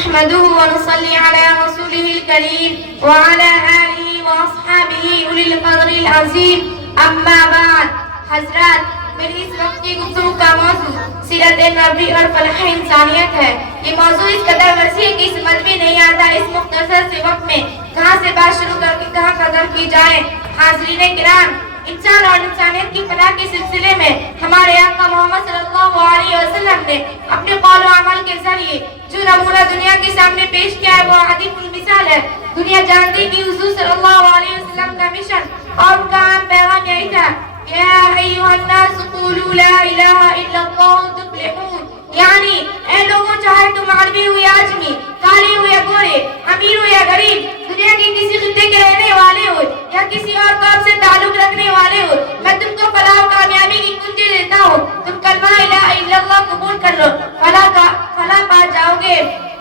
نحمده ونصلي على رسوله الكريم وعلى آله وأصحابه أولي القدر العظيم اما بعد. حضرات، میری اس وقت کی گفتگو کا موضوع سیرت نبی اور فلاح انسانیت ہے. یہ موضوع اس قدر وسیع ہے کہ سمجھ میں نہیں آتا اس مختصر سے وقت میں کہاں سے بات شروع کر کے کہاں ختم کی جائے. حاضرین کرام، انسان اور انسانیت کی فلاح کے سلسلے میں ہمارے آقا محمد صلی اللہ علیہ وسلم نے اپنے قول و عمل کے ذریعے جو نمونہ دنیا کے سامنے پیش کیا ہے وہ عظیم المثال ہے. دنیا جانتی کہ حضور صلی اللہ علیہ وسلم کا مشن اور ان کا عام پیغام یہی تھا: یا ایھا الناس قولوا لا الہ الا اللہ تفلحون. یعنی اے لوگوں، چاہے تم عربی ہو یا عجمی، کالے ہو یا گورے، امیر ہو یا غریب، دنیا کے کسی خطے کے رہنے والے ہو یا کسی اور قوم سے تعلق رکھنے والے ہو، میں تم کو فلاح و کامیابی کی کنجی دیتا ہوں. تم کلمہ الہ الا اللہ قبول کر لو، فلاح پا جاؤ گے.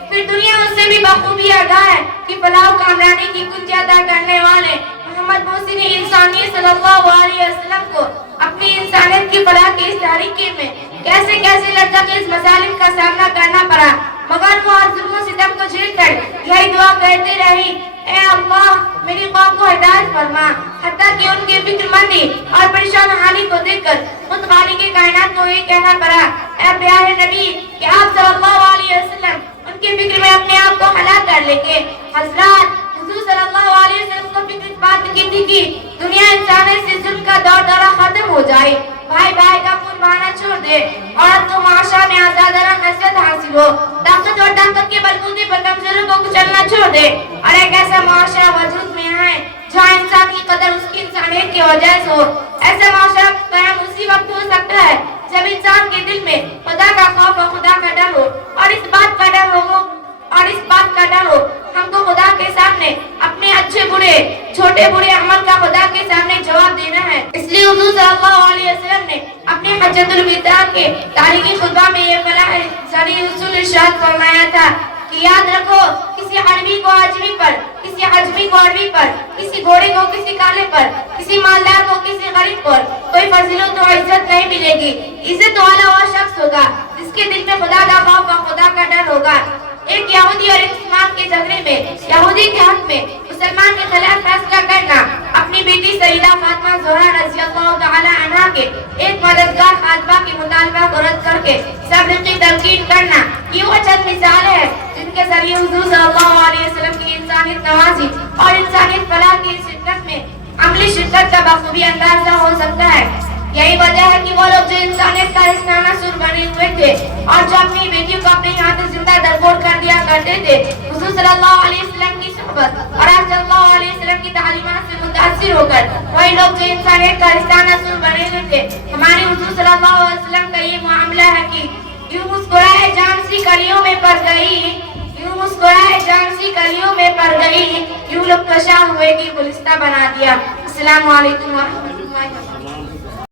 پھر دنیا اس سے بھی بخوبی آگاہ ہے کہ فلاح و کامیابی کی کنجی عطا کرنے والے محمد محسن انسانی صلی اللہ علیہ وسلم کو اپنی انسانیت کی فلاح کی اس تاریخ میں کیسے لذیذ مظالم کا سامنا کرنا پڑا، مگر وہ اور ظلم و ستم کو جھیل کر یہی دعا کرتے رہی: اے اللہ، میری قوم کو ہدایت فرما. حتیٰ کہ ان کی فکر مندی اور پریشان حالی کو دیکھ کر خود خالق کائنات کو یہ کہنا پڑا: اے پیارے نبی، کہ آپ صلی اللہ علیہ وسلم ان کی فکر میں اپنے آپ کو ہلاک کر لیں گے. حضرات، حضور صلی اللہ علیہ وسلم کو فکر اس بات کی تھی کہ دنیا انسانیت سے ظلم کا دورہ ختم ہو جائے، بھائی بھائی کا خون بہانا چھوڑ دے، عورت کو معاشرہ میں آزادانہ حیثیت حاصل ہو، طاقت اور طاقت کے بلبوتے پر کمزوروں کو کچلنا چھوڑ دے، اور ایک ایسا معاشرہ وجود میں آئے جہاں انسان کی قدر اس کی انسانیت کی وجہ سے ہو. ایسا معاشرہ قیام اسی وقت ہو سکتا ہے جب انسان کے دل میں خدا کا خوف اور خدا کا ڈر ہو، اور اس بات کا ڈر ہو ہم کو خدا کے سامنے اپنے اچھے برے، چھوٹے برے عمل کا خدا کے سامنے جواب دینا ہے. اس لیے حضور صلی اللہ علیہ وسلم نے اپنے حجۃ الوداع کے تاریخی خطبہ میں یہ فلاح انسانی اصول ارشاد فرمایا تھا کہ یاد رکھو، کسی عربی کو عجمی پر، کسی عجمی کو عربی پر، کسی گھوڑے کو کسی کالے پر، کسی مالدار کو کسی غریب پر کوئی فضیلت و عزت نہیں ملے گی. عزت والا وہ شخص ہوگا جس کے دل میں خدا کا خوف اور خدا کا ڈر ہوگا. ایک یہودی اور ایک مسلمان کے جھگڑے میں یہودی کے حق میں مسلمان کے خلاف فیصلہ کرنا، اپنی بیٹی سیدہ فاطمہ زہرا رضی اللہ تعالی عنہا کے ایک مددگار خاطبہ کے مطالبہ کو رد کر کے صبر کی تلقین کرنا، یہ وہ چند مثال ہے جن کے ذریعے حضور صلی اللہ علیہ وسلم کی انسانیت نوازی اور انسانیت فلاح کی شرکت میں عملی شرکت کا بخوبی اندازہ ہو سکتا ہے. یہی وجہ ہے کہ وہ لوگ جو انسانیت کا رسنانہ سور بنے ہوئے تھے اور جو اپنی بیٹیوں کو اپنے ہاتھ زندہ درگور کر دیا کرتے تھے، حضور صلی اللہ علیہ وسلم کی صحبت اور آپ صلی اللہ علیہ وسلم کی تعلیمات سے متاثر ہو کر وہی لوگ جو انسانیت کا رسنانہ سور بنے ہوئے تھے، ہمارے حضور صلی اللہ علیہ وسلم کا یہ معاملہ ہے کہ یوں مسکرائے جان سی کلیوں میں پڑ گئی، یوں مسکرائے جان سی کلیوں میں پڑ گئی، یوں لوگ کشا ہوئے کی گلستہ بنا دیا. السلام علیکم ورحمۃ اللہ وبرکاتہ.